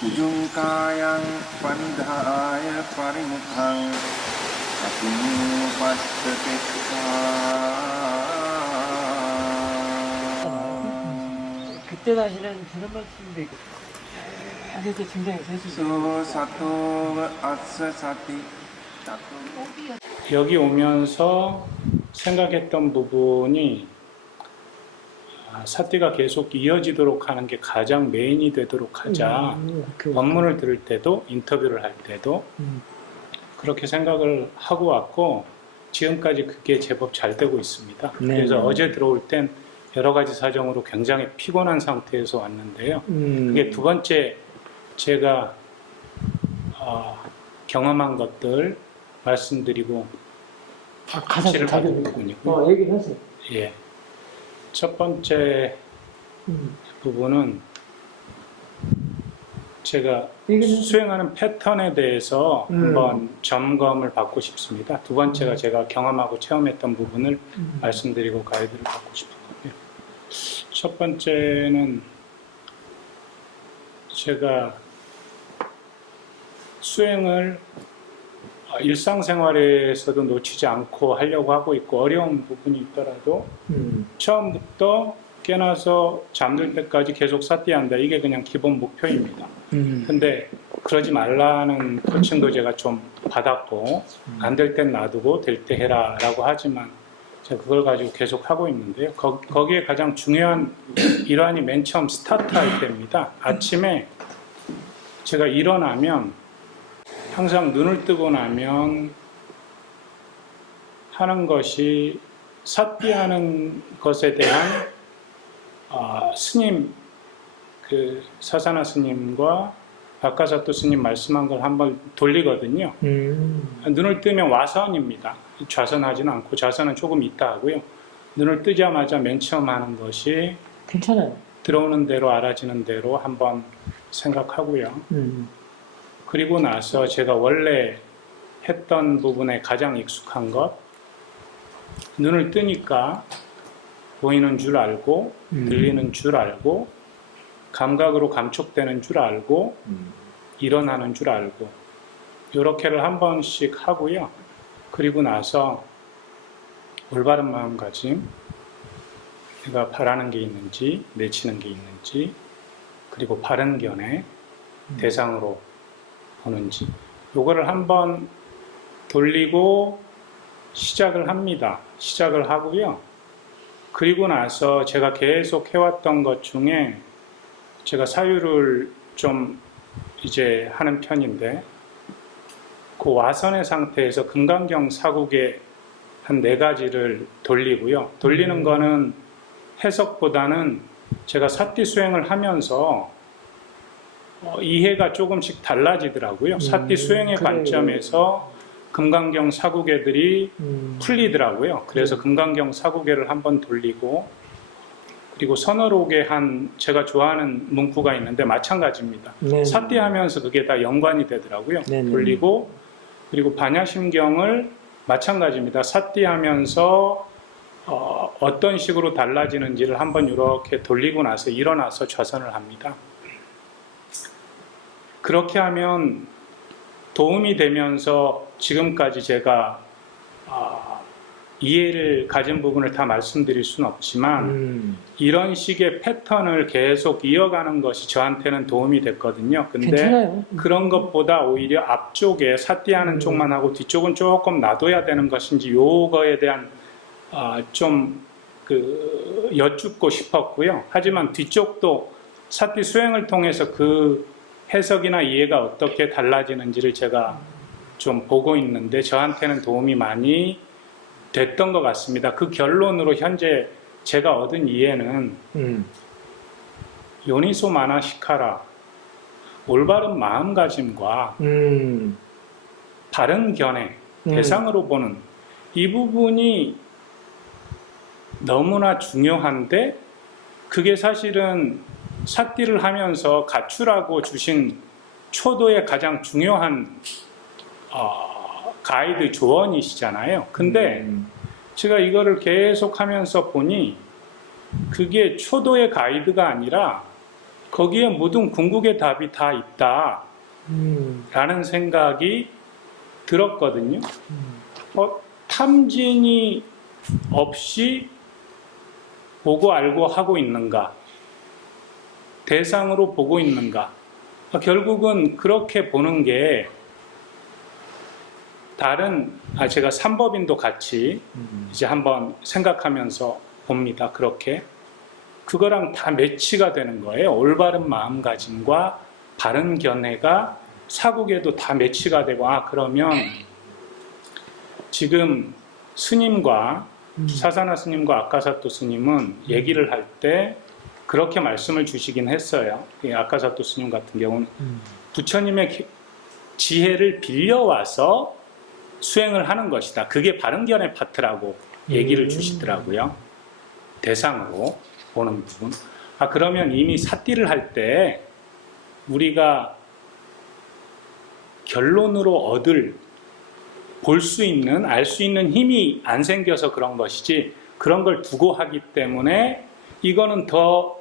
Ujungkayang pandhaya parimukhang Apinupastetikha. 그때 다시는 그런 말씀인데 이렇게 증정해서 해주세요. So sato assa sati sato. 여기 오면서 생각했던 부분이 사띠가 계속 이어지도록 하는 게 가장 메인이 되도록 하자. 업무를 들을 때도 인터뷰를 할 때도 그렇게 생각을 하고 왔고 지금까지 그게 제법 잘 되고 있습니다. 네. 그래서 어제 들어올 땐 여러 가지 사정으로 굉장히 피곤한 상태에서 왔는데요. 그게 두 번째 제가 경험한 것들 말씀드리고 가사를 하는 부분이고, 얘기를 하세요. 예. 첫 번째 부분은 제가 수행하는 패턴에 대해서 한번 점검을 받고 싶습니다. 두 번째가 제가 경험하고 체험했던 부분을 말씀드리고 가이드를 받고 싶거든요. 첫 번째는 제가 수행을 일상생활에서도 놓치지 않고 하려고 하고 있고 어려운 부분이 있더라도 처음부터 깨나서 잠들 때까지 계속 사띠한다. 이게 그냥 기본 목표입니다. 근데 그러지 말라는 코칭도 제가 좀 받았고 안 될 땐 놔두고 될 때 해라 라고 하지만 제가 그걸 가지고 계속 하고 있는데요. 거기에 가장 중요한 일환이 맨 처음 스타트 할 때입니다. 아침에 제가 일어나면 항상 눈을 뜨고 나면 하는 것이 사띠하는 것에 대한 스님, 그 사사나 스님과 박가사토 스님 말씀한 걸 한번 돌리거든요. 눈을 뜨면 와선입니다. 좌선하지는 않고 좌선은 조금 있다 하고요. 눈을 뜨자마자 맨 처음 하는 것이 괜찮아요. 들어오는 대로 알아지는 대로 한번 생각하고요. 그리고 나서 제가 원래 했던 부분에 가장 익숙한 것, 눈을 뜨니까 보이는 줄 알고 들리는 줄 알고 감각으로 감촉되는 줄 알고 일어나는 줄 알고 요렇게를 한 번씩 하고요. 그리고 나서 올바른 마음가짐, 내가 바라는 게 있는지 내치는 게 있는지 그리고 바른 견해 대상으로 보는지 요거를 한번 돌리고 시작을 합니다. 시작을 하고요. 그리고 나서 제가 계속 해왔던 것 중에 제가 사유를 좀 이제 하는 편인데 그 와선의 상태에서 금강경 사국의 한 4가지를 돌리고요. 돌리는 거는 해석보다는 제가 사띠 수행을 하면서 이해가 조금씩 달라지더라고요. 사띠 수행의 관점에서 금강경 사국애들이 풀리더라고요. 그래서 금강경 사국애를 한번 돌리고 그리고 선어록에 한 제가 좋아하는 문구가 있는데 마찬가지입니다. 사띠 하면서 그게 다 연관이 되더라고요. 돌리고 그리고 반야심경을 마찬가지입니다. 사띠 하면서 어떤 식으로 달라지는지를 한번 이렇게 돌리고 나서 일어나서 좌선을 합니다. 그렇게 하면 도움이 되면서 지금까지 제가 이해를 가진 부분을 다 말씀드릴 수는 없지만 이런 식의 패턴을 계속 이어가는 것이 저한테는 도움이 됐거든요. 근데 괜찮아요. 그런 것보다 오히려 앞쪽에 사띠하는 쪽만 하고 뒤쪽은 조금 놔둬야 되는 것인지 요거에 대한 좀 여쭙고 싶었고요. 하지만 뒤쪽도 사띠 수행을 통해서 그 해석이나 이해가 어떻게 달라지는지를 제가 좀 보고 있는데 저한테는 도움이 많이 됐던 것 같습니다. 그 결론으로 현재 제가 얻은 이해는 요니소 마나시카라, 올바른 마음가짐과 바른 견해, 대상으로 보는 이 부분이 너무나 중요한데 그게 사실은 사띠를 하면서 갖추라고 주신 초도의 가장 중요한 가이드 조언이시잖아요. 근데 제가 이거를 계속 하면서 보니 그게 초도의 가이드가 아니라 거기에 모든 궁극의 답이 다 있다라는 생각이 들었거든요. 탐진이 없이 보고 알고 하고 있는가? 대상으로 보고 있는가? 결국은 그렇게 보는 게 다른, 제가 삼법인도 같이 이제 한번 생각하면서 봅니다. 그렇게. 그거랑 다 매치가 되는 거예요. 올바른 마음가짐과 바른 견해가 사국에도 다 매치가 되고, 그러면 지금 스님과 사사나 스님과 아까사토 스님은 얘기를 할 때 그렇게 말씀을 주시긴 했어요. 아까사토 스님 같은 경우는 부처님의 지혜를 빌려와서 수행을 하는 것이다. 그게 바른견의 파트라고 얘기를 주시더라고요. 대상으로 보는 부분. 그러면 이미 사띠를 할 때 우리가 결론으로 볼 수 있는, 알 수 있는 힘이 안 생겨서 그런 것이지, 그런 걸 두고 하기 때문에 이거는 더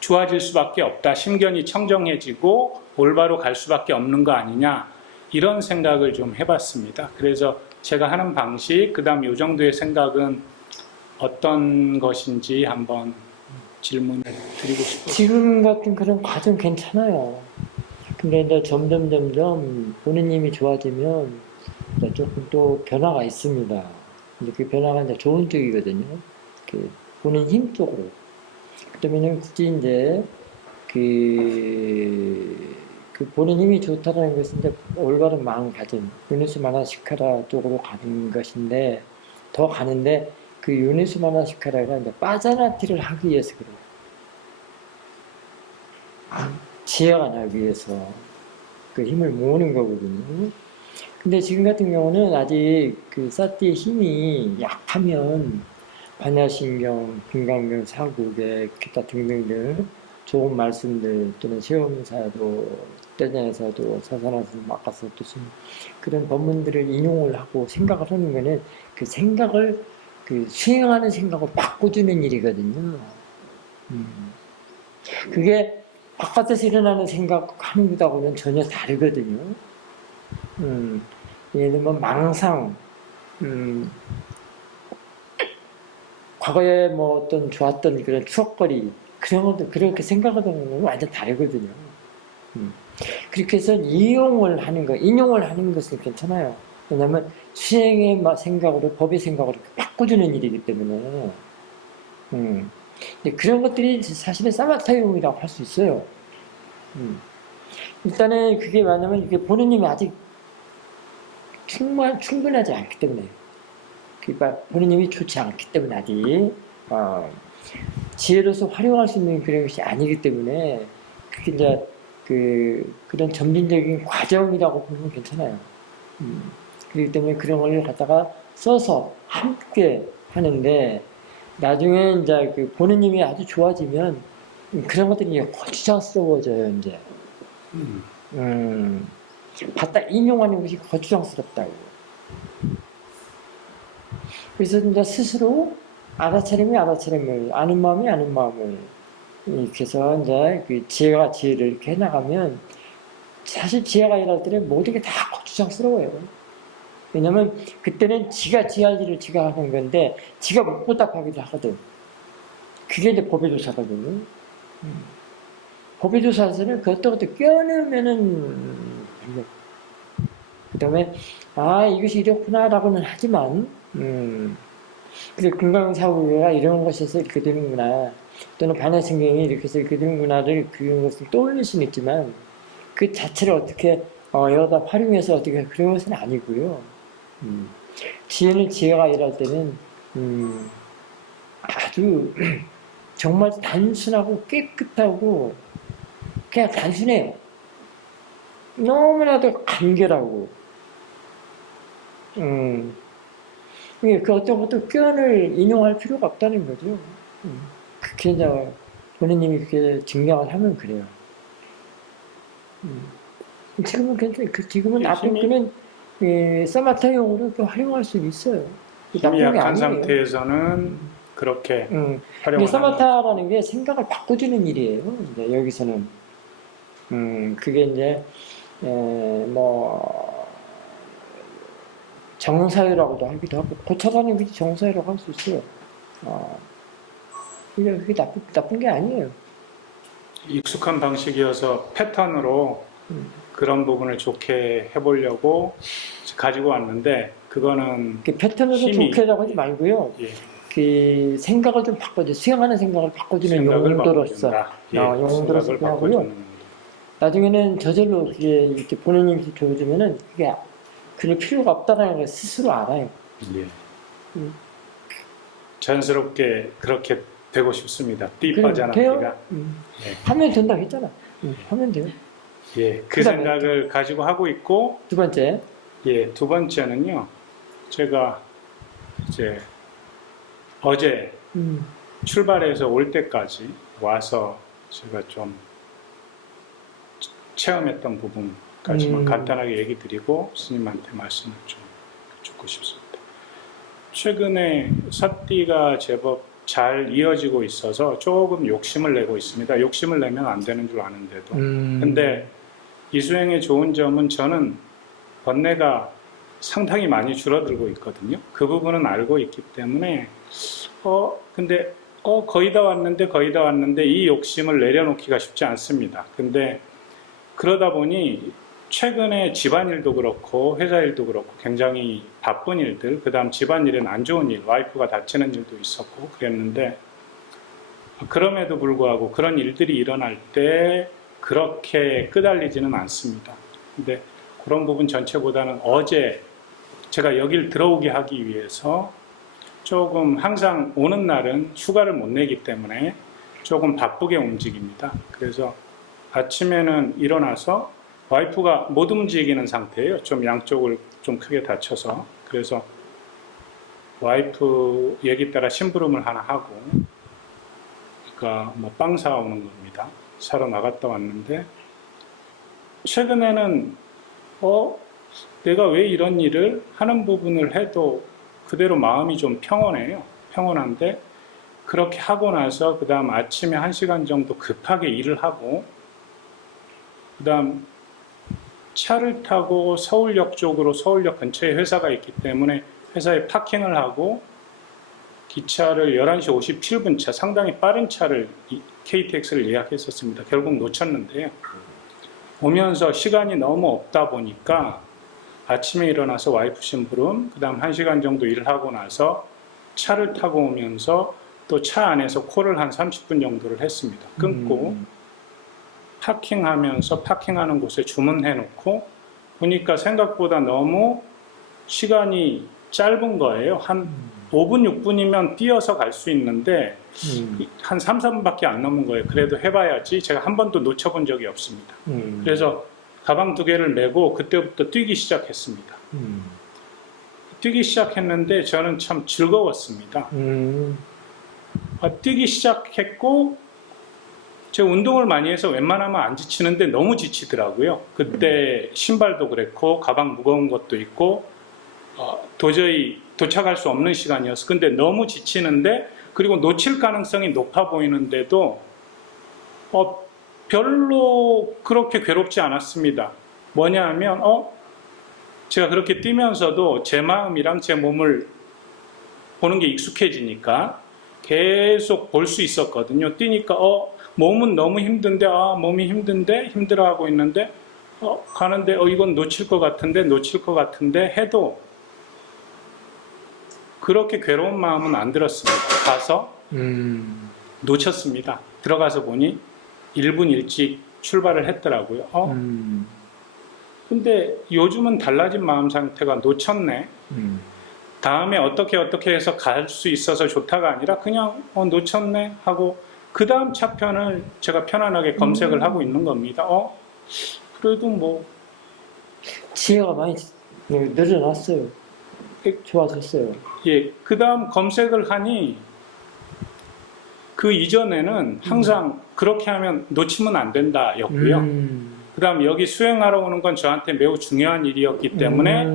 좋아질 수밖에 없다. 심견이 청정해지고 올바로 갈 수밖에 없는 거 아니냐. 이런 생각을 좀 해봤습니다. 그래서 제가 하는 방식, 그 다음 이 정도의 생각은 어떤 것인지 한번 질문을 드리고 싶어요. 지금 같은 그런 과정 괜찮아요. 근데 이제 점점 보는 힘이 좋아지면 이제 조금 또 변화가 있습니다. 근데 그 변화가 이제 좋은 쪽이거든요. 그 보는 힘 쪽으로. 그러면은 굳이 이제 그 보는 힘이 좋다는 것은 이제 올바른 마음가짐, 유니스 마나시카라 쪽으로 가는 것인데, 더 가는데 그 유니스 마나시카라가 이제 빠자나티를 하기 위해서 그래요. 지혜가 나기 위해서 그 힘을 모으는 거거든요. 근데 지금 같은 경우는 아직 그 사띠의 힘이 약하면 반야신경, 금강경, 사국의 기타 등등등 좋은 말씀들 또는 시험사도 때전에서도 사산화스님, 아까서도 그런 법문들을 인용을 하고 생각을 하는 거는 그 생각을 수행하는 생각을 바꿔주는 일이거든요. 그게 바깥에서 일어나는 생각하는 것하고는 전혀 다르거든요. 예를 들면 망상, 과거에 뭐 어떤 좋았던 그런 추억거리, 그런 것도 그렇게 생각하는 건 완전 다르거든요. 그렇게 해서 인용을 하는 것은 괜찮아요. 왜냐하면 수행의 생각으로, 법의 생각으로 바꿔주는 일이기 때문에. 근데 그런 것들이 사실은 사마타용이라고 할 수 있어요. 일단은 그게 뭐냐면 이게 보는 힘이 아직 충분하지 않기 때문에, 그러니까 보는 힘이 좋지 않기 때문에 아직 지혜로서 활용할 수 있는 그런 것이 아니기 때문에 그게 이제 그런 점진적인 과정이라고 보면 괜찮아요. 그렇기 때문에 그런 걸 갖다가 써서 함께 하는데, 나중에 이제 그 보는 힘이 아주 좋아지면 그런 것들이 거추장스러워져요, 이제. 갖다 인용하는 것이 거추장스럽다고. 그래서 이제 스스로 알아차림을, 아는 마음이 아는 마음을, 이렇게 해서 이제 그 지혜가 지혜를 이렇게 해나가면, 사실 지혜가 일할 때는 모든 게 다 거추장스러워요. 왜냐면 그때는 지가 지할 일을 지가 하는 건데, 지가 못 보답하기도 하거든. 그게 이제 법의 조사거든요. 법의 조사에서는 그것도 껴넣으면은, 그 다음에, 이것이 이렇구나라고는 하지만, 그래, 금강사후가 이런 것에서 이렇게 되는구나, 또는 반야신경이 이렇게 해서 이렇게 되는구나를 그런 것을 떠올릴 수는 있지만, 그 자체를 어떻게, 여기다 활용해서 어떻게 그런 것은 아니고요. 지혜는 지혜가 일할 때는, 아주, 정말 단순하고 깨끗하고, 그냥 단순해요. 너무나도 간결하고, 그 어떤 것도 껴을 인용할 필요가 없다는 거죠. 그렇게 이제 본인님이 그렇게 증명을 하면 그래요. 지금은 괜찮아요. 지금은 나쁜 거는 사마타용으로 또 활용할 수 있어요. 힘이 약한 상태에서는 그렇게 근데 활용을 하는 서마타라는 게 생각을 바꿔주는 일이에요. 이제 여기서는 그게 이제 뭐 정사유라고도 하기도 하고 고쳐가는 게 정사유라고 할 수 있어요. 그게 나쁜 게 아니에요. 익숙한 방식이어서 패턴으로 그런 부분을 좋게 해보려고 가지고 왔는데 그거는 그 패턴으로 힘이- 좋게라고 하지 말고요. 예, 그 생각을 좀 바꿔줘, 수행하는 생각을 바꿔주는 생각을 용도로서, 바꿔준다. 예, 용도로서 생각을 하고요. 바꿔주는 용도. 나중에는 저절로 그게 이렇게 본인이 이렇게 줘주면은 그게 그럴 필요가 없다는 걸 스스로 알아요. 예. 음. 자연스럽게 그렇게 되고 싶습니다. 띠 그럼 빠져나기가. 돼요? 예. 하면 된다고 했잖아. 하면 돼요. 예, 그 그다음에 생각을 가지고 하고 있고, 두 번째, 예, 두 번째는요, 제가 이제 어제 출발해서 올 때까지 와서 제가 좀 체험했던 부분까지만 간단하게 얘기 드리고 스님한테 말씀을 좀 듣고 싶습니다. 최근에 사띠가 제법 잘 이어지고 있어서 조금 욕심을 내고 있습니다. 욕심을 내면 안 되는 줄 아는데도. 근데 이 수행의 좋은 점은 저는 번뇌가 상당히 많이 줄어들고 있거든요. 그 부분은 알고 있기 때문에 근데 거의 다 왔는데 이 욕심을 내려놓기가 쉽지 않습니다. 근데 그러다 보니 최근에 집안일도 그렇고 회사 일도 그렇고 굉장히 바쁜 일들, 그 다음 집안일은 안 좋은 일, 와이프가 다치는 일도 있었고 그랬는데 그럼에도 불구하고 그런 일들이 일어날 때 그렇게 끄달리지는 않습니다. 근데 그런 부분 전체보다는 어제 제가 여길 들어오게 하기 위해서 조금 항상 오는 날은 휴가를 못 내기 때문에 조금 바쁘게 움직입니다. 그래서 아침에는 일어나서 와이프가 못 움직이는 상태예요. 좀 양쪽을 좀 크게 다쳐서. 그래서 와이프 얘기 따라 심부름을 하나 하고, 그러니까 뭐 빵 사오는 겁니다. 사러 나갔다 왔는데, 최근에는 내가 왜 이런 일을 하는 부분을 해도 그대로 마음이 좀 평온해요. 평온한데 그렇게 하고 나서 그 다음 아침에 1시간 정도 급하게 일을 하고 그 다음 차를 타고 서울역 쪽으로, 서울역 근처에 회사가 있기 때문에 회사에 파킹을 하고 기차를 11시 57분 차, 상당히 빠른 차를 KTX를 예약했었습니다. 결국 놓쳤는데요. 오면서 시간이 너무 없다 보니까 아침에 일어나서 와이프 심부름, 그 다음 1시간 정도 일을 하고 나서 차를 타고 오면서 또 차 안에서 콜을 한 30분 정도를 했습니다. 끊고 파킹하면서 파킹하는 곳에 주문해놓고 보니까 생각보다 너무 시간이 짧은 거예요. 한 5분, 6분이면 뛰어서 갈 수 있는데 한 3, 4분밖에 안 넘은 거예요. 그래도 해봐야지. 제가 한 번도 놓쳐본 적이 없습니다. 그래서 가방 2개를 메고 그때부터 뛰기 시작했습니다. 뛰기 시작했는데 저는 참 즐거웠습니다. 뛰기 시작했고 제가 운동을 많이 해서 웬만하면 안 지치는데 너무 지치더라고요. 그때 신발도 그랬고 가방 무거운 것도 있고 도저히 도착할 수 없는 시간이었어. 근데 너무 지치는데 그리고 놓칠 가능성이 높아 보이는데도 별로 그렇게 괴롭지 않았습니다. 뭐냐 하면 제가 그렇게 뛰면서도 제 마음이랑 제 몸을 보는 게 익숙해지니까 계속 볼 수 있었거든요. 뛰니까 몸은 너무 힘든데 몸이 힘든데 힘들어하고 있는데 가는데 이건 놓칠 것 같은데 해도 그렇게 괴로운 마음은 안 들었습니다. 가서 놓쳤습니다. 들어가서 보니 1분 일찍 출발을 했더라고요. 근데 요즘은 달라진 마음 상태가 놓쳤네. 다음에 어떻게 해서 갈 수 있어서 좋다가 아니라 그냥 놓쳤네 하고 그 다음 차편을 제가 편안하게 검색을 하고 있는 겁니다. 그래도 뭐 지혜가 많이 늘어났어요. 좋아졌어요. 예, 그 다음 검색을 하니 그 이전에는 항상 그렇게 하면 놓치면 안 된다였고요. 그다음 여기 수행하러 오는 건 저한테 매우 중요한 일이었기 때문에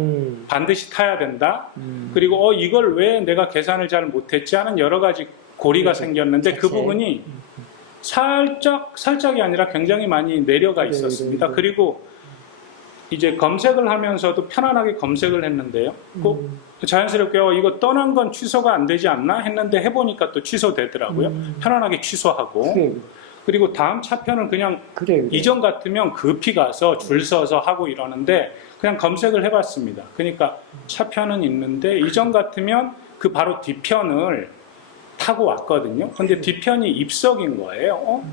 반드시 타야 된다. 그리고 이걸 왜 내가 계산을 잘 못했지 하는 여러 가지 고리가 생겼는데 그 부분이 살짝이 아니라 굉장히 많이 내려가 있었습니다. 그리고 이제 검색을 하면서도 편안하게 검색을 했는데요. 자연스럽게 이거 떠난 건 취소가 안 되지 않나 했는데 해보니까 또 취소되더라고요. 편안하게 취소하고. 그리고 다음 차편은 그냥 이전 같으면 급히 가서 줄 서서 하고 이러는데 그냥 검색을 해봤습니다. 그러니까 차편은 있는데 이전 같으면 그 바로 뒤편을 타고 왔거든요. 근데 뒤편이 입석인 거예요.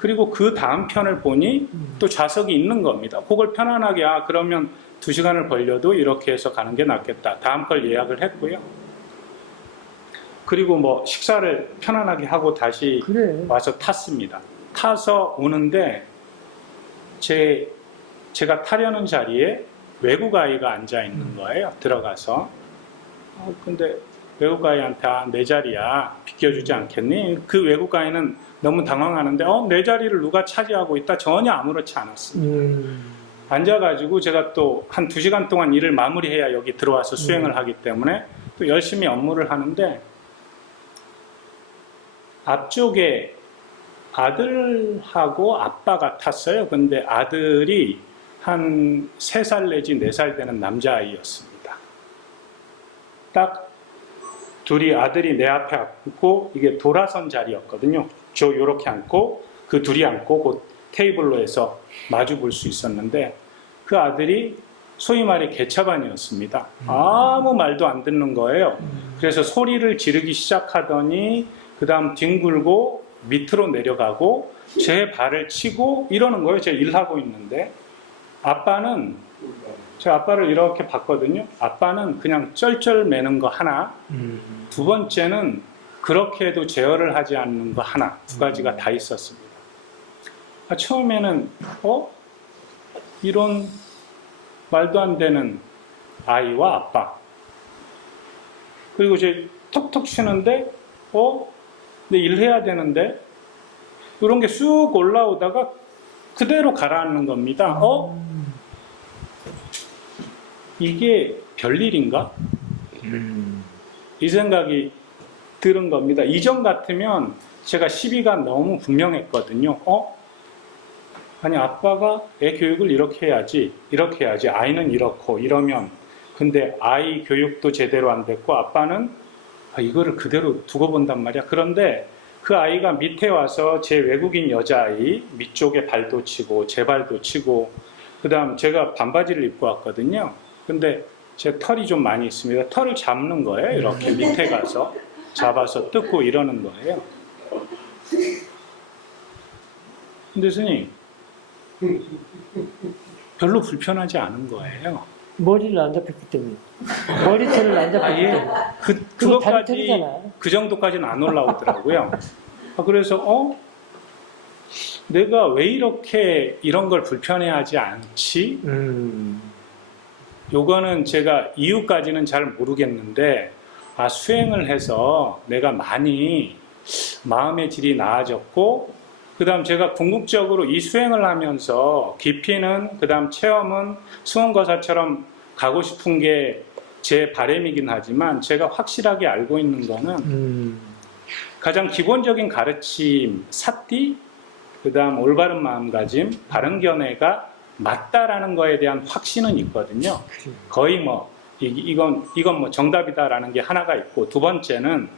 그리고 그 다음 편을 보니 또 좌석이 있는 겁니다. 그걸 편안하게 그러면 2시간을 벌려도 이렇게 해서 가는 게 낫겠다. 다음 걸 예약을 했고요. 그리고 뭐 식사를 편안하게 하고 다시 와서 탔습니다. 타서 오는데 제가 타려는 자리에 외국 아이가 앉아 있는 거예요. 들어가서. 근데 외국 아이한테 내 자리야 비켜주지 않겠니? 그 외국 아이는 너무 당황하는데 내 자리를 누가 차지하고 있다? 전혀 아무렇지 않았습니다. 앉아가지고 제가 또 한 2시간 동안 일을 마무리해야 여기 들어와서 수행을 하기 때문에 또 열심히 업무를 하는데 앞쪽에 아들하고 아빠가 탔어요. 근데 아들이 한 3살 내지 4살 되는 남자아이였습니다. 딱 둘이 아들이 내 앞에 앉고 이게 돌아선 자리였거든요. 요렇게 앉고 그 둘이 앉고 그 테이블로 해서 마주 볼 수 있었는데 그 아들이 소위 말해 개차반이었습니다. 아무 말도 안 듣는 거예요. 그래서 소리를 지르기 시작하더니 그 다음 뒹굴고 밑으로 내려가고 제 발을 치고 이러는 거예요. 제가 일하고 있는데 제가 아빠를 이렇게 봤거든요. 아빠는 그냥 쩔쩔 매는 거 하나, 두 번째는 그렇게 해도 제어를 하지 않는 거 하나, 2가지가 다 있었습니다. 처음에는 이런 말도 안 되는 아이와 아빠, 그리고 이제 톡톡 치는데 근데 일해야 되는데 이런 게 쑥 올라오다가 그대로 가라앉는 겁니다. 이게 별일인가? 이 생각이 들은 겁니다. 이전 같으면 제가 시비가 너무 분명했거든요. 아니 아빠가 애 교육을 이렇게 해야지 아이는 이렇고 이러면 근데 아이 교육도 제대로 안 됐고 아빠는 이거를 그대로 두고 본단 말이야. 그런데 그 아이가 밑에 와서 제 외국인 여자아이 밑쪽에 발도 치고 제 발도 치고 그 다음 제가 반바지를 입고 왔거든요. 근데 제 털이 좀 많이 있습니다. 털을 잡는 거예요. 이렇게 밑에 가서 잡아서 뜯고 이러는 거예요. 근데 스님 별로 불편하지 않은 거예요. 머리를 안 잡혔기 때문에. 머리털을 안 잡혔기 때문에. 그것까지 그 정도까지는 안 올라오더라고요. 그래서 내가 왜 이렇게 이런 걸 불편해하지 않지? 요거는 제가 이유까지는 잘 모르겠는데 수행을 해서 내가 많이 마음의 질이 나아졌고 그 다음 제가 궁극적으로 이 수행을 하면서 깊이는 그 다음 체험은 수원거사처럼 가고 싶은 게 제 바람이긴 하지만 제가 확실하게 알고 있는 거는 가장 기본적인 가르침 사띠 그 다음 올바른 마음가짐 바른 견해가 맞다라는 거에 대한 확신은 있거든요. 거의 뭐 이건 뭐 정답이다라는 게 하나가 있고 두 번째는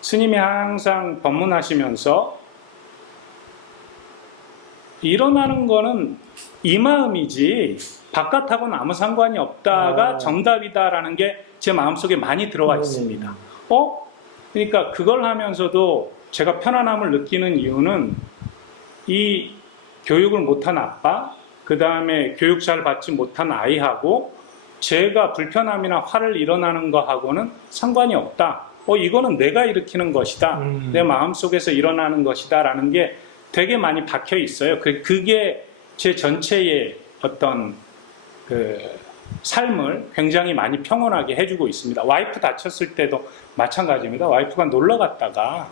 스님이 항상 법문하시면서 일어나는 거는 이 마음이지 바깥하고는 아무 상관이 없다가 정답이다라는 게 제 마음속에 많이 들어와 있습니다. 그러니까 그걸 하면서도 제가 편안함을 느끼는 이유는 이 교육을 못한 아빠 그 다음에 교육 잘 받지 못한 아이하고 제가 불편함이나 화를 일어나는 거하고는 상관이 없다. 이거는 내가 일으키는 것이다. 내 마음속에서 일어나는 것이다 라는 게 되게 많이 박혀 있어요. 그게 제 전체의 어떤 삶을 굉장히 많이 평온하게 해주고 있습니다. 와이프 다쳤을 때도 마찬가지입니다. 와이프가 놀러 갔다가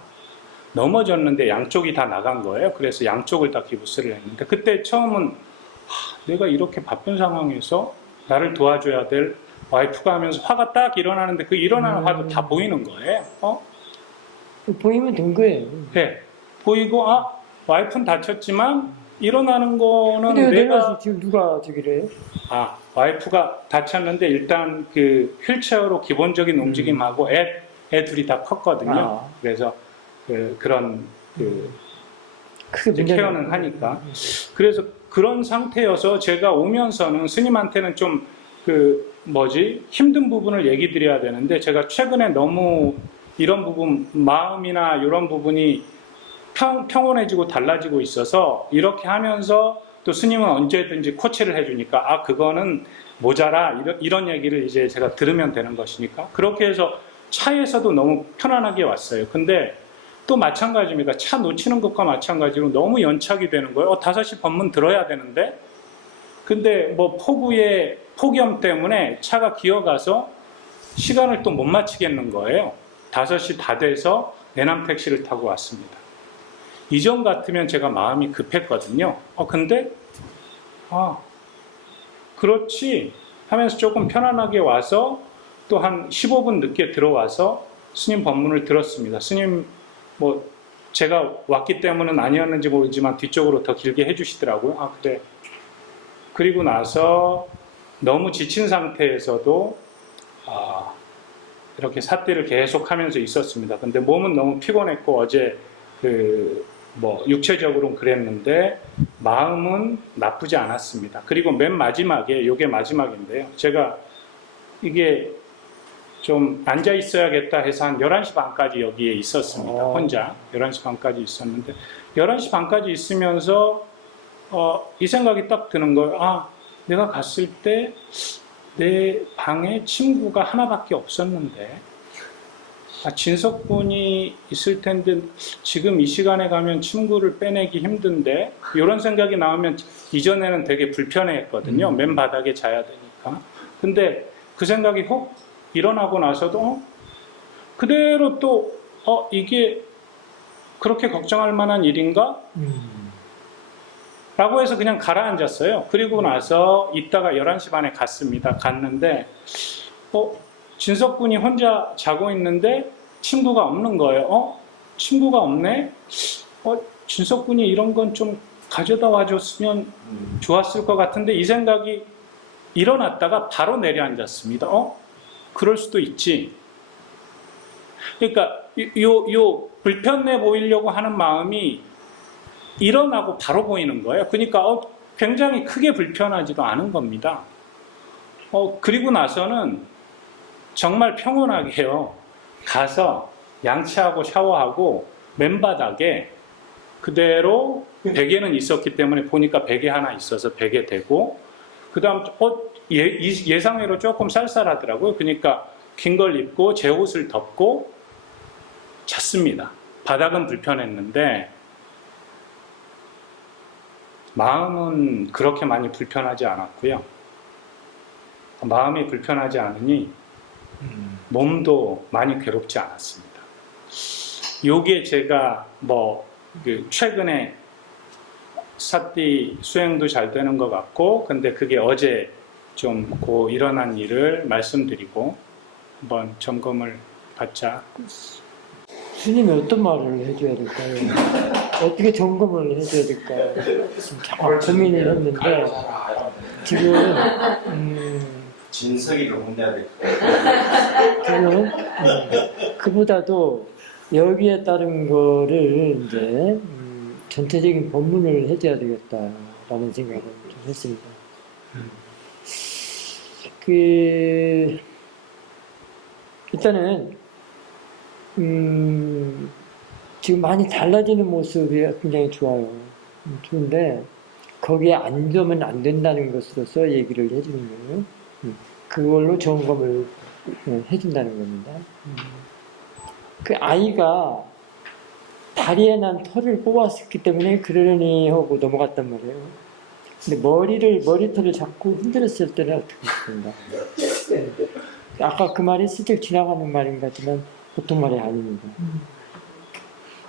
넘어졌는데 양쪽이 다 나간 거예요. 그래서 양쪽을 다 기부스를 했는데 그때 처음은 내가 이렇게 바쁜 상황에서 나를 도와줘야 될 와이프가 하면서 화가 딱 일어나는데 그 일어나는 화도 다 보이는 거예요. 보이면 된 거예요. 네. 보이고 와이프는 다쳤지만 일어나는 거는 근데 내가 내가 지금 누가 저기를 해요? 와이프가 다쳤는데 일단 그 휠체어로 기본적인 움직임하고 애 둘이 다 컸거든요. 그래서 그런 크게 이제 케어는 하니까. 그래서 그런 상태여서 제가 오면서는 스님한테는 좀 힘든 부분을 얘기 드려야 되는데 제가 최근에 너무 이런 부분, 마음이나 이런 부분이 평온해지고 달라지고 있어서 이렇게 하면서 또 스님은 언제든지 코치를 해주니까 그거는 모자라 이런 얘기를 이제 제가 들으면 되는 것이니까 그렇게 해서 차에서도 너무 편안하게 왔어요. 근데 또 마찬가지입니다. 차 놓치는 것과 마찬가지로 너무 연착이 되는 거예요. 5시 법문 들어야 되는데 근데 뭐 폭우의 폭염 때문에 차가 기어가서 시간을 또 못 맞추겠는 거예요. 5시 다 돼서 내남 택시를 타고 왔습니다. 이전 같으면 제가 마음이 급했거든요. 근데 그렇지 하면서 조금 편안하게 와서 또 한 15분 늦게 들어와서 스님 법문을 들었습니다. 스님 뭐 제가 왔기 때문은 아니었는지 모르지만 뒤쪽으로 더 길게 해주시더라고요. 그래. 그리고 나서 너무 지친 상태에서도 이렇게 삿대를 계속 하면서 있었습니다. 근데 몸은 너무 피곤했고 어제 육체적으로는 그랬는데 마음은 나쁘지 않았습니다. 그리고 맨 마지막에 요게 마지막인데요. 제가 이게 좀 앉아 있어야겠다 해서 한 11시 반까지 여기에 있었습니다. 혼자 11시 반까지 있었는데 11시 반까지 있으면서 이 생각이 딱 드는 거예요. 내가 갔을 때 내 방에 친구가 하나밖에 없었는데 진석군이 있을 텐데 지금 이 시간에 가면 친구를 빼내기 힘든데 이런 생각이 나오면 이전에는 되게 불편해했거든요. 맨 바닥에 자야 되니까. 근데 그 생각이 혹 일어나고 나서도 그대로 또 이게 그렇게 걱정할 만한 일인가? 라고 해서 그냥 가라앉았어요. 그리고 나서 이따가 11시 반에 갔는데 진석군이 혼자 자고 있는데 친구가 없는 거예요. 친구가 없네? 진석군이 이런 건 좀 가져다 와줬으면 좋았을 것 같은데 이 생각이 일어났다가 바로 내려앉았습니다. 그럴 수도 있지. 그러니까 요 불편해 보이려고 하는 마음이 일어나고 바로 보이는 거예요. 그러니까 굉장히 크게 불편하지도 않은 겁니다. 그리고 나서는 정말 평온하게요. 가서 양치하고 샤워하고 맨바닥에 그대로 베개는 있었기 때문에 보니까 베개 하나 있어서 베개 대고 그 다음 예상외로 조금 쌀쌀하더라고요. 그러니까 긴 걸 입고 제 옷을 덮고 잤습니다. 바닥은 불편했는데 마음은 그렇게 많이 불편하지 않았고요. 마음이 불편하지 않으니 몸도 많이 괴롭지 않았습니다. 요게 제가 최근에 사띠 수행도 잘 되는 것 같고 근데 그게 어제 좀 일어난 일을 말씀드리고 한번 점검을 받자. 스님이 어떤 말을 해줘야 될까요? 어떻게 점검을 해줘야 될까요? 자꾸 고민을 했는데 지금 진석이를 혼내야 될 것 같아요. 지금 그보다도 여기에 따른 거를 이제 전체적인 법문을 해줘야 되겠다라는 생각을 좀 했습니다. 일단은 지금 많이 달라지는 모습이 굉장히 좋아요. 좋은데 거기에 앉으면 안 된다는 것으로서 얘기를 해주는 거예요. 그걸로 점검을 해준다는 겁니다. 그 아이가 다리에 난 털을 뽑았기 때문에 그러려니 하고 넘어갔단 말이에요. 근데 머리털을 자꾸 흔들었을 때는 어떻게 했습니까? 아까 그 말이 슬쩍 지나가는 말인 것 같지만 보통 말이 아닙니다.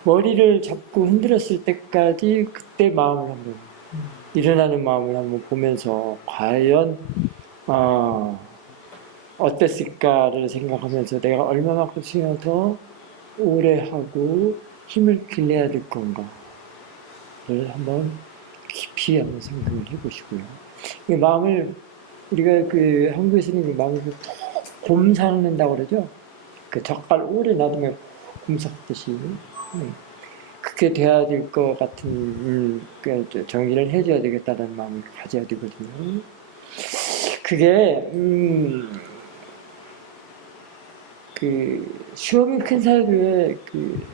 머리를 잡고 흔들었을 때까지 그때 마음을 한번 일어나는 마음을 한번 보면서 과연 어땠을까를 생각하면서 내가 얼마만큼 수행을 더 오래 하고 힘을 길러야 될 건가를 한번 깊이 한번 생각을 해보시고요. 이 마음을 우리가 그 한국에서는 마음을 곰 삭는다고 그러죠. 그 젓갈 오래 놔두면 곰 삭듯이 그렇게 돼야 될 것 같은 정리를 해줘야 되겠다는 마음을 가져야 되거든요. 그게 그 시험이 큰 사유의 그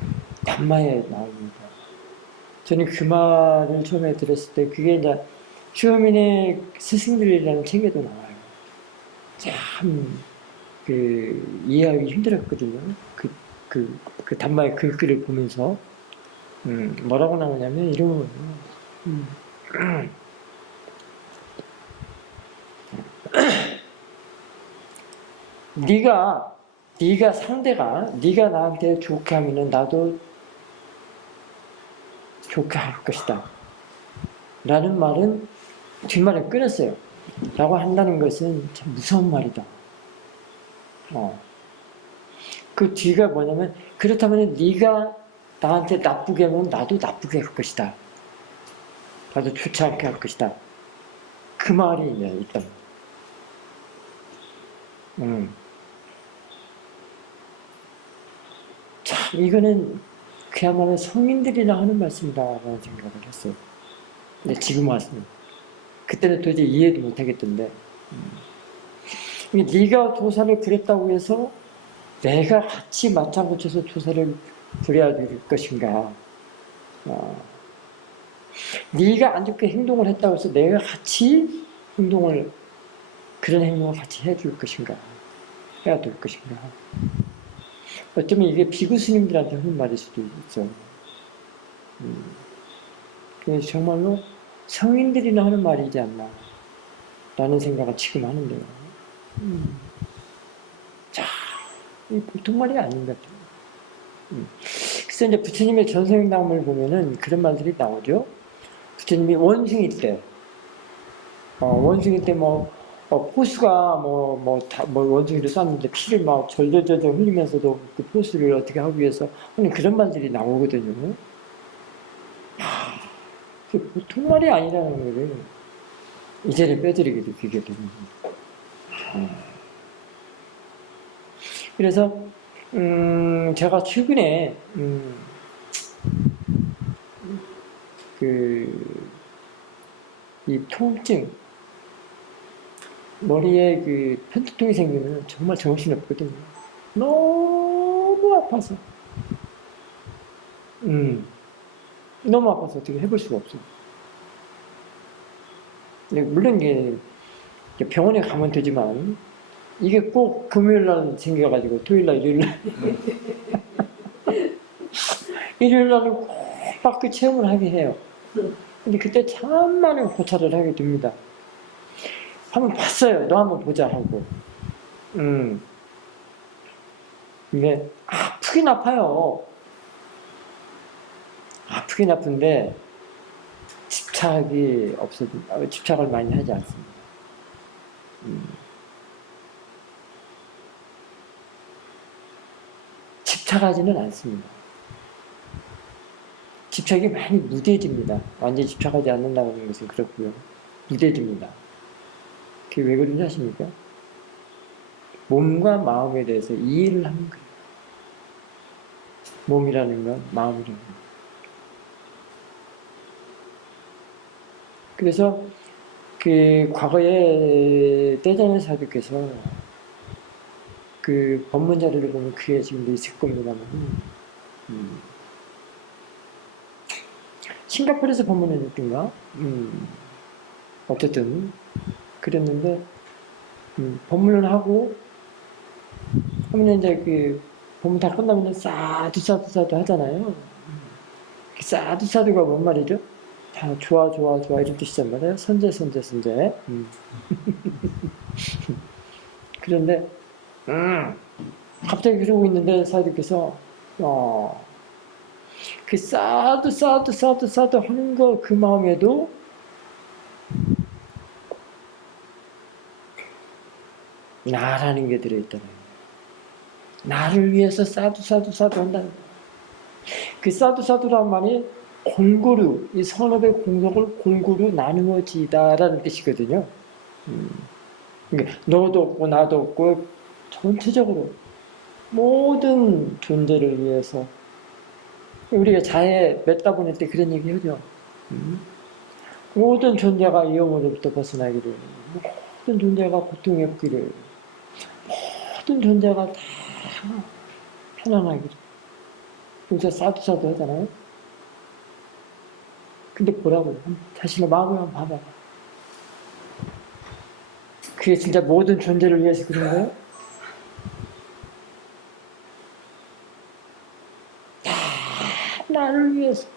담마에 나옵니다. 저는 그 말을 처음에 들었을 때 그게 이제 시험인의 스승들이라는 책에도 나와요. 참 그 이해하기 힘들었거든요. 그 담마의 글귀를 보면서 뭐라고 나오냐면 이런 거예요. 네가 상대가 네가 나한테 좋게 하면은 나도 좋게 할 것이다. 라는 말은 뒷말에 끊었어요. 라고 한다는 것은 참 무서운 말이다. 그 뒤가 뭐냐면 그렇다면 네가 나한테 나쁘게 하면 나도 나쁘게 할 것이다. 나도 좋지 않게 할 것이다. 그 말이 있다. 참 이거는 그야말로 성인들이나 하는 말씀이다라는 생각을 했어요. 근데 지금 왔습니다. 그때는 도저히 이해도 못하겠던데 네가 조사를 부렸다고 해서 내가 같이 맞장구 쳐서 조사를 부려야 될 것인가? 네가 안 좋게 행동을 했다고 해서 내가 같이 그런 행동을 같이 해줄 것인가? 해야 될 것인가? 어쩌면 이게 비구 스님들한테 하는 말일 수도 있어. 그래서 정말로 성인들이나 하는 말이지 않나 라는 생각을 지금 하는데요. 자, 이 보통 말이 아닌 것 같아요. 그래서 이제 부처님의 전생담을 보면은 그런 말들이 나오죠. 부처님이 원숭이 때, 포수가 원숭이를 쐈는데 피를 막 절절절절 흘리면서도 그 포수를 어떻게 하기 위해서 하는 그런 말들이 나오거든요. 그게 보통 말이 아니라는 거를 이제를 빼드리게 느끼게 됩니다. 그래서 제가 최근에 이 통증 머리에 그 편두통이 생기면 정말 정신없거든요. 너무 아파서 너무 아파서 어떻게 해볼 수가 없어요. 물론 이게 병원에 가면 되지만 이게 꼭 금요일날 생겨가지고 토요일날 일요일날 일요일날은 꼭 그 체험을 하게 해요. 근데 그때 참 많은 고찰을 하게 됩니다. 한번 봤어요. 너 한번 보자 하고. 근데 아프긴 아파요. 아프긴 아픈데 집착을 많이 하지 않습니다. 집착하지는 않습니다. 집착이 많이 무뎌집니다. 완전히 집착하지 않는다는 것은 그렇고요. 무뎌집니다. 그게 왜 그런지 아십니까? 몸과 마음에 대해서 이해를 하는 거예요. 몸이라는 건 마음이라는 거예요. 그래서 그 과거에 떼자는 사도께서 그 법문 자료를 보면 그게 지금도 있을 겁니다만 싱가포르에서 법문을 했던가 어쨌든 그랬는데 법문을 하고 하면 이제 그 법문 다 끝나면 사두 하잖아요. 사두가 뭔 말이죠? 다 좋아 이런 뜻이란 말이에요. 선제 그런데 갑자기 그러고 있는데 사두께서 그 사두 하는 거 그 마음에도 나라는 게 들어있다는 거예요. 나를 위해서 사두 한다는 거예요. 그 사두란 말이 골고루, 이 선업의 공덕을 골고루 나누어지다라는 뜻이거든요. 그러니까 너도 없고 나도 없고 전체적으로 모든 존재를 위해서 우리가 자해 맺다 보낼 때 그런 얘기 하죠. 모든 존재가 영으로부터 벗어나기를, 모든 존재가 고통이 없기를, 모든 존재가 다 편안하기를. 그래서 사두 하잖아요. 근데 보라고요. 자신의 마음을 한번 봐봐. 그게 진짜 모든 존재를 위해서 그런 거예요? 다 나를 위해서.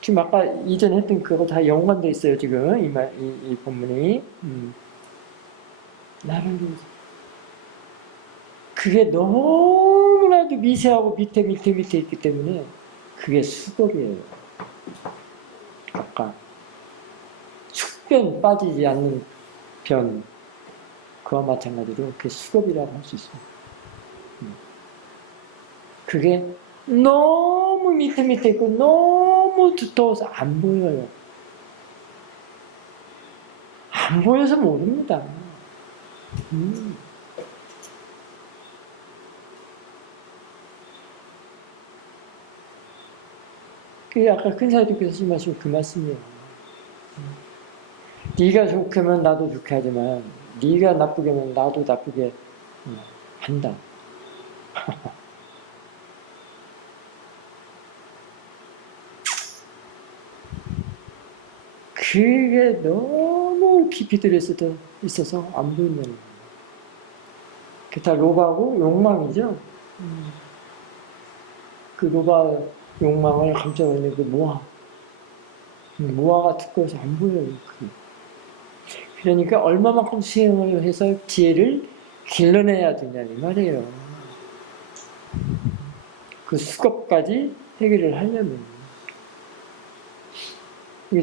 지금 아까 이전에 했던 그거 다 연관돼 있어요, 지금. 이 본문이. 나를 위해서. 그게 너무나도 미세하고 밑에 있기 때문에 그게 수법이에요. 아까 숙변 빠지지 않는 변, 그와 마찬가지로 그게 수법이라고 할 수 있어요. 그게 너무 밑에 있고 너무 두터워서 안 보여요. 안 보여서 모릅니다. 그게 아까 큰사님께서 하신 말씀 그 말씀이에요. 네가 좋게 하면 나도 좋게 하지만 네가 나쁘게 하면 나도 나쁘게 한다. 그게 너무 깊이 들어있어서 안 보이는 거예요. 그게 다 로바하고 욕망이죠. 그 로바 욕망을 감싸고 있는 그 무화가 두꺼워서 안 보여요. 그러니까 얼마만큼 수행을 해서 지혜를 길러내야 되냐는 말이에요. 그 수급까지 해결을 하려면.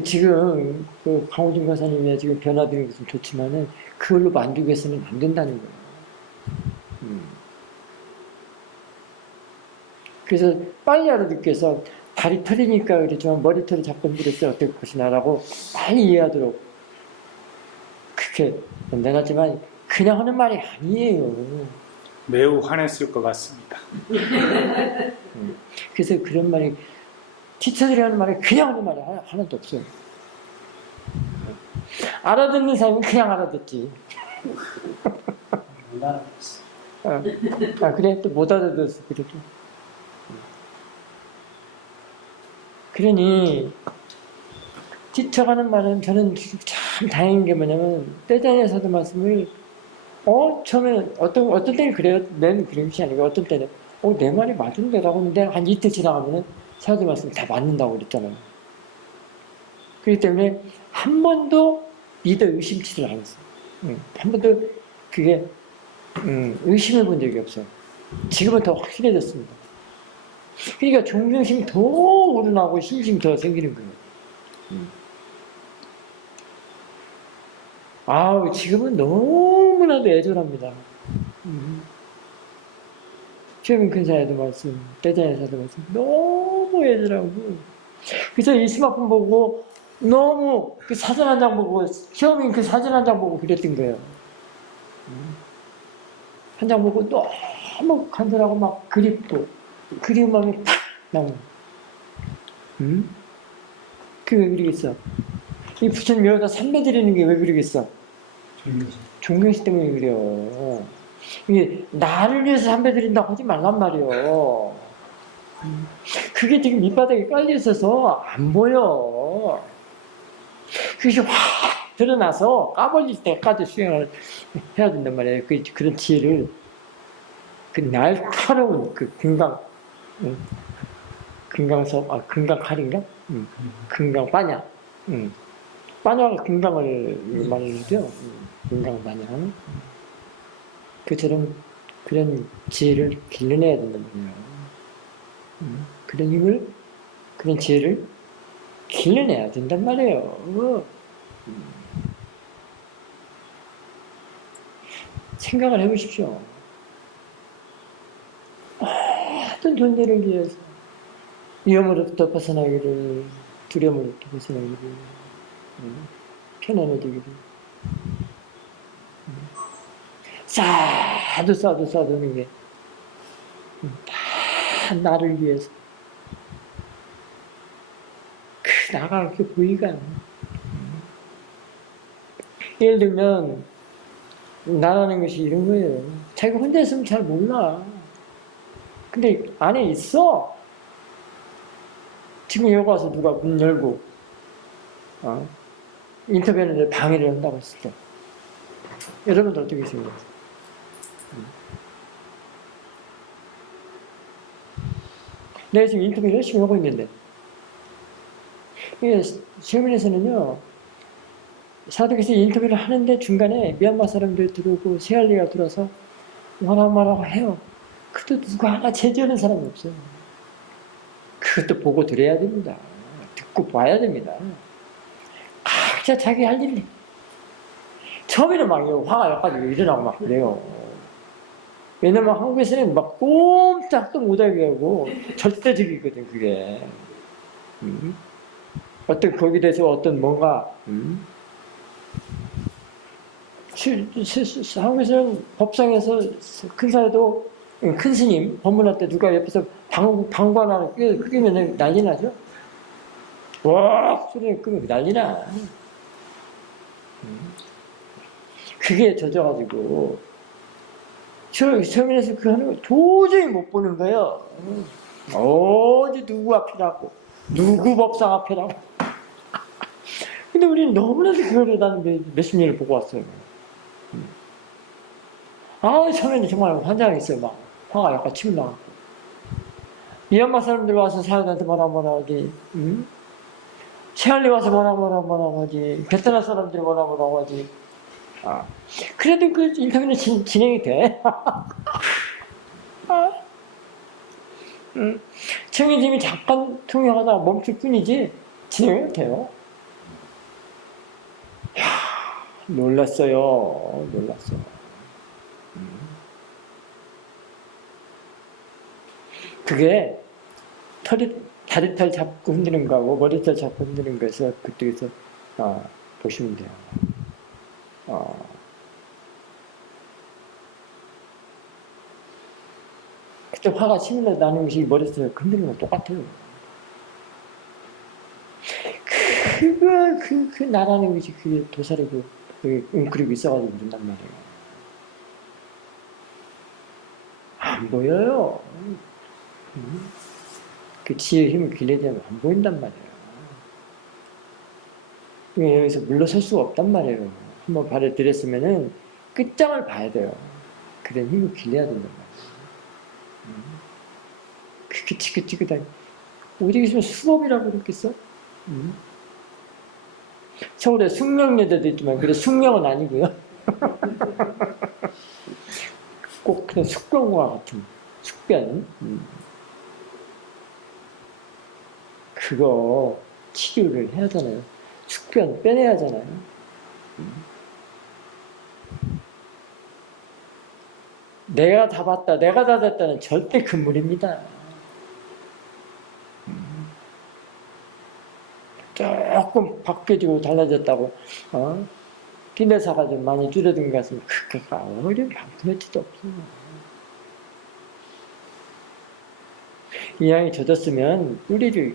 지금 그 강호준 가사님이 지금 변화되는 것은 좋지만은 그걸로 만족해서는 안 된다는 거예요. 그래서 빨리 알아듣겠어. 다리 털이니까 그렇지만 머리털이 자꾸 흔들었을 때 어떨 것이냐라고 빨리 이해하도록 그렇게 내놨지만 그냥 하는 말이 아니에요. 매우 화냈을 것 같습니다. 그래서 그런 말이 티처들이 하는 말이 그냥 하는 말이 하나도 없어요. 알아듣는 사람은 그냥 알아듣지. 못 알아봤어. 그래 또 못 알아들었어. 그래도. 그러니 티처가는 말은 저는 참 다행인 게 뭐냐면 때전에서도 말씀을 처음에는 어떤 때는 그래요. 내 그런 것이 아니고 어떤 때는 내 말이 맞은데라고 하는데 한 이틀 지나가면은 사도 말씀 다 맞는다고 그랬잖아요. 그렇기 때문에 한 번도 믿어 의심치를 않았어요. 한 번도 그게 의심해 본 적이 없어요. 지금은 더 확실해졌습니다. 그러니까 존경심이 더 우러나고 신심이 더 생기는 거예요. 지금은 너무나도 애절합니다. 최근 근사에도 말씀, 대전에서도 말씀, 너무 애절하고. 그래서 이 스마트폰 보고 너무 그 사진 한 장 보고, 시험인 그 사진 한 장 보고 그랬던 거예요. 한 장 보고 너무 간절하고 막 그립고, 그리운 마음이 팍 나오는. 그게 왜 그러겠어? 이 부처님 여기다 삼배 드리는 게 왜 그러겠어? 존경심 때문에 그래요. 이게 나를 위해서 삼배 드린다고 하지 말란 말이요. 그게 지금 밑바닥에 깔려 있어서 안 보여. 그것이 확 드러나서 까버릴 때까지 수행을 해야 된단 말이에요. 그런 지혜를, 그 날카로운 그 금강칼인가? 금강빠냐. 빠냐가 금강을 말하는데요. 금강빠냐. 그처럼 그런 지혜를 길러내야 된단 말이에요. 그런 힘을, 그런 지혜를 길러내야 된단 말이에요. 생각을 해보십시오. 어떤 존재를 위해서 위험으로부터 벗어나기를, 두려움으로부터 벗어나기를, 편안해지기를, 쌓아두는 게 다 나를 위해서. 나가 그렇게 보이가 않아. 예를 들면 나라는 것이 이런 거예요. 자기가 혼자 있으면 잘 몰라. 근데 안에 있어. 지금 여기 와서 누가 문 열고 인터뷰하는데 방해를 한다고 했을 때 여러분들 어떻게 생각하세요? 내가 지금 인터뷰 열심히 하고 있는데 이게 시험에서는요 사드에서 인터뷰를 하는데 중간에 미얀마 사람들이 들어오고 세알리가 들어서 뭐라고 해요. 그것도 누가 하나 제지하는 사람이 없어요. 그것도 보고 들어야 됩니다. 듣고 봐야 됩니다. 각자 자기 할 일이. 처음에는 막 화가 나가지고 일어나고 막 그래요. 왜냐면 한국에서는 막 꼼짝도 못하게 하고 절대적이거든 그게. 어떤 거기에 대해서 어떤 뭔가 한국에서는 법상에서 큰 사회도 큰 스님 법문할 때 누가 옆에서 방구 하나 끄기면 난리 나죠? 와 소리를 끄면 난리 나. 그게 젖어가지고 처음에서 그 하는 거 도저히 못 보는 거예요. 어디 누구 앞이라고 누구 법상 앞이라고. 근데 우리는 너무나도 그거를 나는 몇십 년을 보고 왔어요. 처음에는 정말 환장했어요. 막 화가 약간 치고 나왔고. 미얀마 사람들 와서 사람한테 뭐라 하지. 세알리 와서 뭐라 하지. 베트남 사람들이 뭐라 하지. 그래도 그 인터뷰는 진행이 돼. 청해님이 잠깐 통역하다가 멈출 뿐이지 진행이 돼요. 놀랐어요. 그게 다리털 잡고 흔드는 거하고 머리털 잡고 흔드는 거에서 그쪽에서 보시면 돼요. 그때 화가 치밀어 나는 것이 머리털 흔드는 거 똑같아요. 그 나라는 것이 그게 도사리고 그리고 있어가지고 그런단 말이에요. 안 보여요. 그 지혜의 힘을 길러야지 안 보인단 말이에요. 여기서 물러설 수가 없단 말이에요. 한번 발을 들였으면은 끝장을 봐야 돼요. 그런 힘을 길러야 된단 말이에요. 그렇게 지긋지긋하게 어디 계시면 수업이라고 그랬겠어? 서울에 숙명여대도 있지만 그래 숙명은 아니고요. 꼭 그냥 숙변과 같은 숙변. 그거 치료를 해야 하잖아요. 숙변 빼내야 하잖아요. 내가 다 봤다, 내가 다 됐다는 절대 금물입니다. 조금 바뀌어지고 달라졌다고 비내사가 좀 많이 줄어든 것 같으면 그거가 어려운 방편지도 없어요. 이 양이 젖었으면 뿌리를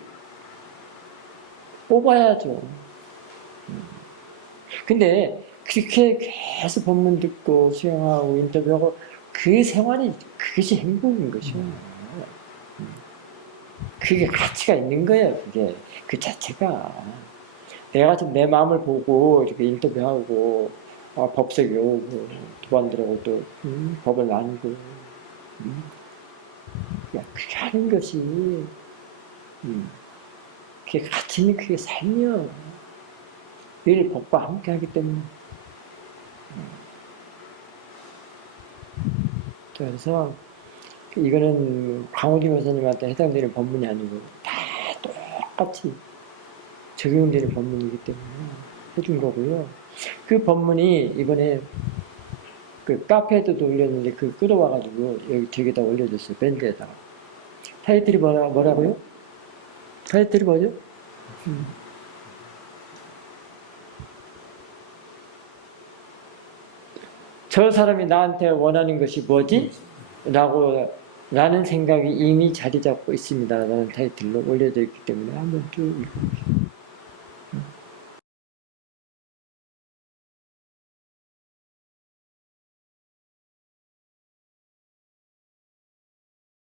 뽑아야죠. 근데 그렇게 계속 법문 듣고 수행하고 인터뷰하고 그 생활이 그것이 행복인 것이요. 그게 가치가 있는 거예요. 그게 그 자체가 내가 좀 내 마음을 보고 이렇게 인터뷰하고 법석이 오고 도반들하고 또 법을 나누고 그렇게 하는 것이 그게 가치 있는 그게 삶이요. 늘 법과 함께 하기 때문에 그래서 이거는 강호진 교사님한테 해당되는 법문이 아니고 다 똑같이 적용되는 법문이기 때문에 해준 거고요. 그 법문이 이번에 그 카페에도 올렸는데 그 끌어와가지고 여기 저기다 올려줬어요. 밴드에다가. 타이틀이 뭐라고요? 타이틀이 뭐죠? 저 사람이 나한테 원하는 것이 뭐지? 라는 생각이 이미 자리 잡고 있습니다. 라는 타이틀로 올려져 있기 때문에 한번 쭉 읽어보시죠.